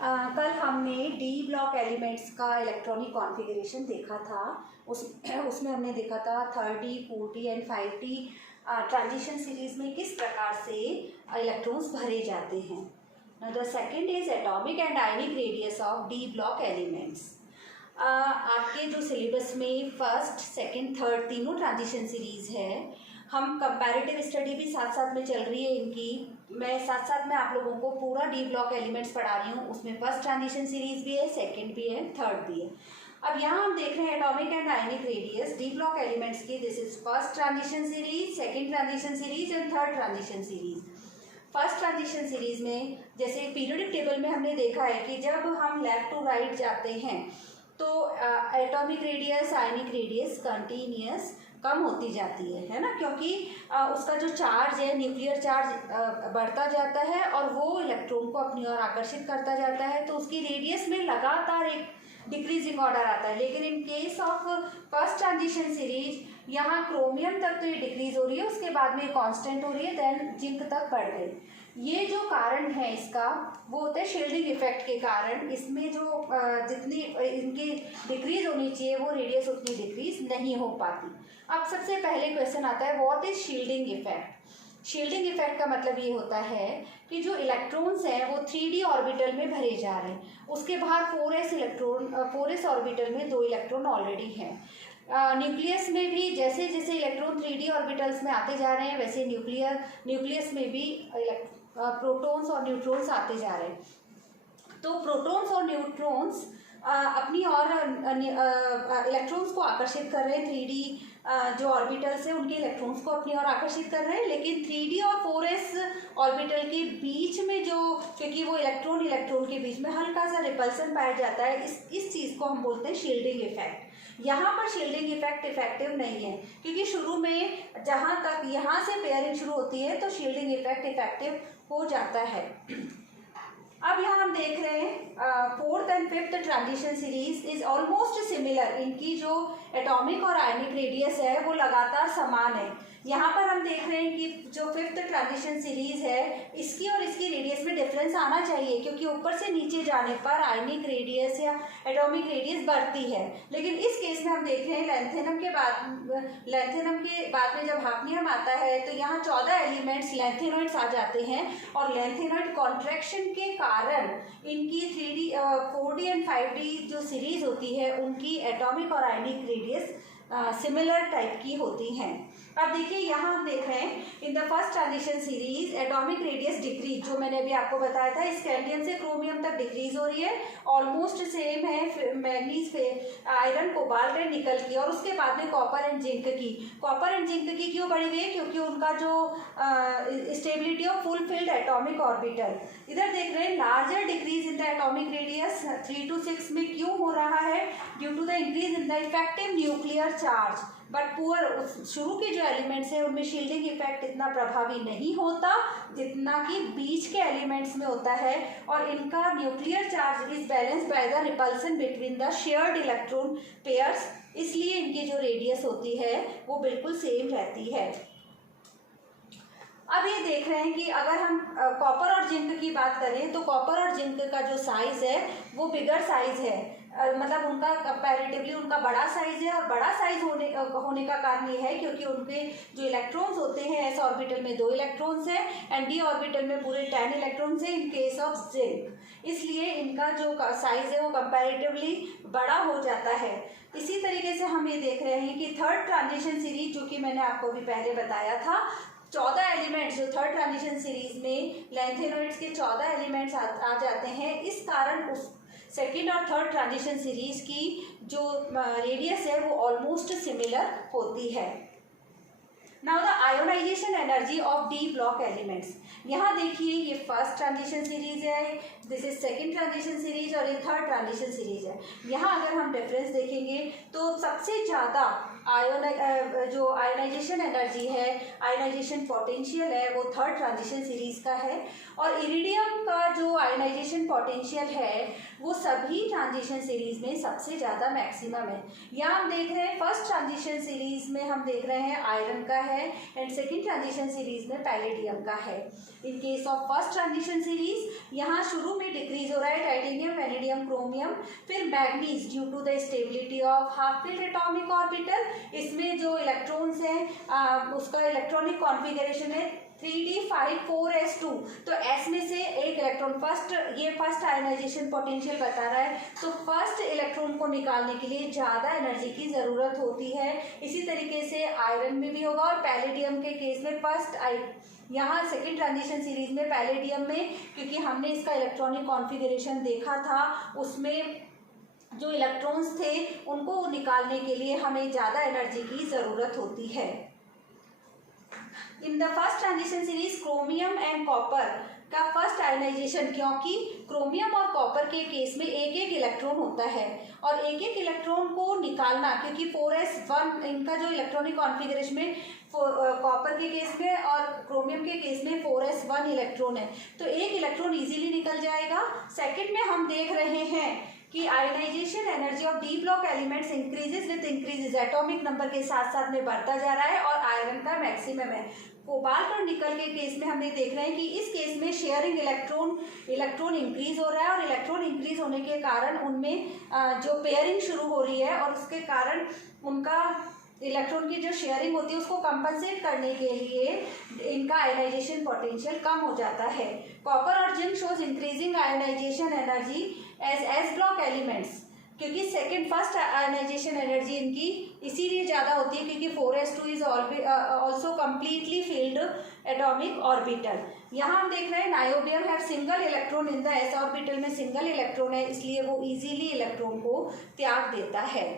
कल हमने D block elements का इलेक्ट्रॉनिक कॉन्फ़िगरेशन देखा था। उसमें हमने देखा था 3D, 4D and 5D transition series में किस प्रकार से इलेक्ट्रॉन्स भरे जाते हैं। The second is atomic and ionic radius of D block elements. आपके जो सिलेबस में फर्स्ट, सेकंड, थर्ड तीनों ट्रांजिशन सीरीज है। हम कंपैरेटिव स्टडी भी साथ साथ में चल रही है इनकी। मैं साथ साथ में आप लोगों को पूरा डी ब्लॉक एलिमेंट्स पढ़ा रही हूँ। उसमें फर्स्ट ट्रांजिशन सीरीज भी है, सेकंड भी है, थर्ड भी है। अब यहाँ हम देख रहे हैं atomic and ionic radius D block elements की। This is first transition series, second transition series and third transition series. First transition series में जैसे पीरियोडिक टेबल में हमने देखा है कि जब हम लेफ्ट टू राइट जाते हैं तो atomic radius, ionic radius continuous कम होती जाती है ना, क्योंकि उसका जो चार्ज है, न्यूक्लियर चार्ज बढ़ता जाता है और वो इलेक्ट्रॉन को अपनी ओर आकर्षित करता जाता है, तो उसकी रेडियस में लगातार एक डिक्रीजिंग ऑर्डर आता है। लेकिन इन case of first transition series यहाँ क्रोमियम तक तो ये डिक्रीज हो रही है, उसके बाद में कांस्टेंट हो रही है, देन जिंक तक बढ़ गई। ये जो कारण है इसका वो होता है शील्डिंग इफेक्ट के कारण। इसमें जो जितनी इनकी डिक्रीज होनी चाहिए वो रेडियस उतनी डिक्रीज नहीं हो पाती। अब सबसे पहले क्वेश्चन आता है what is shielding effect. Shielding effect का मतलब ये होता है कि जो इलेक्ट्रॉन्स हैं वो 3D ऑर्बिटल में भरे जा रहे हैं, उसके बाहर 4s ऑर्बिटल में 2 इलेक्ट्रॉन ऑलरेडी हैं। न्यूक्लियस में भी जैसे जैसे इलेक्ट्रॉन 3D ऑर्बिटल्स में आते जा रहे हैं वैसे न्यूक्लियस में भी प्रोटॉन्स और न्यूट्रॉन्स आते जा रहे हैं। तो प्रोटॉन्स और न्यूट्रॉन्स अपनी और इलेक्ट्रॉन्स को आकर्षित कर रहे हैं। 3D जो ऑर्बिटल्स है उनके इलेक्ट्रॉन्स को अपनी ओर आकर्षित कर रहे हैं, लेकिन 3D और 4s ऑर्बिटल के बीच में जो, क्योंकि वो इलेक्ट्रॉन के बीच में हल्का सा रिपल्सन पाया जाता है, इस चीज़ को हम बोलते हैं शील्डिंग इफेक्ट। यहाँ पर शील्डिंग इफेक्ट इफेक्टिव नहीं है, क्योंकि शुरू में जहाँ तक यहाँ से पेयरिंग शुरू होती है तो शील्डिंग इफेक्ट इफेक्टिव हो जाता है। अब यहाँ हम देख रहे हैं fourth and fifth transition series is almost similar. इनकी जो एटॉमिक और आयनिक रेडियस है वो लगातार समान है। यहाँ पर हम देख रहे हैं कि जो फिफ्थ ट्रांजिशन सीरीज है इसकी और इसकी रेडियस में डिफरेंस आना चाहिए, क्योंकि ऊपर से नीचे जाने पर आयनिक रेडियस या एटॉमिक रेडियस बढ़ती है। लेकिन इस केस में हम देख रहे हैं लेंथेनम के बाद में जब हाफनियम आता है तो यहाँ 14 एलिमेंट्स लेंथेनॉइड्स आ जाते हैं, और लेंथेनॉइड कॉन्ट्रैक्शन के कारण इनकी 3D, 4D एंड 5D जो सीरीज होती है उनकी एटॉमिक और आयनिक रेडियस सिमिलर टाइप की होती हैं। अब देखिए यहाँ हम देख रहे हैं in the first transition series atomic radius decrease, जो मैंने अभी आपको बताया था, स्कैंडियम से क्रोमियम तक डिक्रीज हो रही है। ऑलमोस्ट सेम है manganese, iron, cobalt and nickel की, और उसके बाद में कॉपर एंड जिंक की। कॉपर एंड जिंक की क्यों बढ़ी हुई है? क्योंकि उनका जो stability of full filled atomic orbital. इधर देख रहे हैं larger decrease in the atomic radius 3 to 6 में क्यों हो रहा है? Due to the increase in the effective nuclear charge. But शुरू के जो एलिमेंट्स हैं उनमें शील्डिंग इफेक्ट इतना प्रभावी नहीं होता जितना कि बीच के एलिमेंट्स में होता है, और इनका nuclear charge is balanced by the repulsion between the shared electron pairs, इसलिए इनकी जो रेडियस होती है वो बिल्कुल सेम रहती है। अब ये देख रहे हैं कि अगर हम कॉपर और जिंक की बात करें तो कॉपर और जिंक का जो साइज है वो बिगर साइज है, मतलब उनका कंपैरेटिवली उनका बड़ा साइज है। और बड़ा साइज होने का कारण ये है क्योंकि उनके जो इलेक्ट्रॉन्स होते हैं, एस ऑर्बिटल में 2 इलेक्ट्रॉन्स हैं एंड डी ऑर्बिटल में पूरे 10 इलेक्ट्रॉन्स हैं इन केस ऑफ जिंक, इसलिए इनका जो साइज है वो कंपैरेटिवली बड़ा हो जाता है। इसी तरीके से हम ये देख रहे हैं कि थर्ड ट्रांजिशन सीरीज, जो कि मैंने आपको भी पहले बताया था, 14 एलिमेंट्स जो थर्ड ट्रांजिशन सीरीज में लेंथेनॉइड्स के 14 एलिमेंट्स आ जाते हैं। इस कारण उस सेकेंड और थर्ड ट्रांजिशन सीरीज की जो रेडियस है वो ऑलमोस्ट सिमिलर होती है। Now the ionization energy of D block elements. यहाँ देखिए ये फर्स्ट ट्रांजिशन सीरीज है, this is second transition series और ये थर्ड ट्रांजिशन सीरीज है। यहाँ अगर हम डिफरेंस देखेंगे तो सबसे ज़्यादा जो आयोनाइजेशन एनर्जी है, आयोनाइजेशन पोटेंशियल है, वो थर्ड ट्रांजिशन सीरीज का है, और इरिडियम का जो आयोनाइजेशन पोटेंशियल है वो सभी ट्रांजिशन सीरीज में सबसे ज़्यादा मैक्सिमम है। यहाँ हम देख रहे हैं फर्स्ट ट्रांजिशन सीरीज में हम देख रहे हैं आयरन का है एंड सेकेंड ट्रांजिशन सीरीज में पैलेडियम का है। In case of first transition series यहाँ शुरू में डिक्रीज हो रहा है, टाइटेनियम, वेनेडियम, क्रोमियम। फिर manganese due to the stability of half filled atomic orbital, इसमें जो इलेक्ट्रॉन्स हैं उसका इलेक्ट्रॉनिक कॉन्फ़िगरेशन है 3d5 4s2। तो s में से एक इलेक्ट्रॉन फर्स्ट आयनाइजेशन पोटेंशियल बता रहा है, तो फर्स्ट इलेक्ट्रॉन को निकालने के लिए ज़्यादा एनर्जी की ज़रूरत होती है। इसी तरीके से आयरन में भी होगा, और पैलेडियम के केस में यहाँ सेकेंड ट्रांजिशन सीरीज में पैलेडियम में, क्योंकि हमने इसका इलेक्ट्रॉनिक कॉन्फ़िगरेशन देखा था, उसमें जो इलेक्ट्रॉन्स थे उनको निकालने के लिए हमें ज़्यादा एनर्जी की ज़रूरत होती है। In the first transition series chromium and copper का फर्स्ट आयनाइजेशन, क्योंकि क्रोमियम और कॉपर के केस में एक एक इलेक्ट्रॉन होता है, और एक एक इलेक्ट्रॉन को निकालना, क्योंकि 4s1 इनका जो इलेक्ट्रॉनिक कॉन्फ़िगरेशन में कॉपर के केस में और क्रोमियम के केस में 4s1 इलेक्ट्रॉन है, तो एक इलेक्ट्रॉन इजीली निकल जाएगा। सेकंड में हम देख रहे हैं कि ionization energy of D block elements increases with increases, atomic number के साथ साथ में बढ़ता जा रहा है, और आयरन का मैक्सिमम है। कोबाल्ट और निकल के केस में हमने देख रहे हैं कि इस केस में शेयरिंग इलेक्ट्रॉन इंक्रीज हो रहा है, और इलेक्ट्रॉन इंक्रीज होने के कारण उनमें जो पेयरिंग शुरू हो रही है, और उसके कारण उनका इलेक्ट्रॉन की जो शेयरिंग होती है उसको कंपनसेट करने के लिए इनका आयनाइजेशन पोटेंशियल कम हो जाता है। कॉपर और zinc shows increasing ionization energy S block elements, क्योंकि फर्स्ट आयनाइजेशन एनर्जी इनकी इसीलिए ज़्यादा होती है क्योंकि 4s2 is also completely filled atomic orbital. यहाँ हम देख रहे हैं niobium have single electron in the S orbital में सिंगल इलेक्ट्रॉन है, इसलिए वो इजीली इलेक्ट्रॉन को त्याग देता है।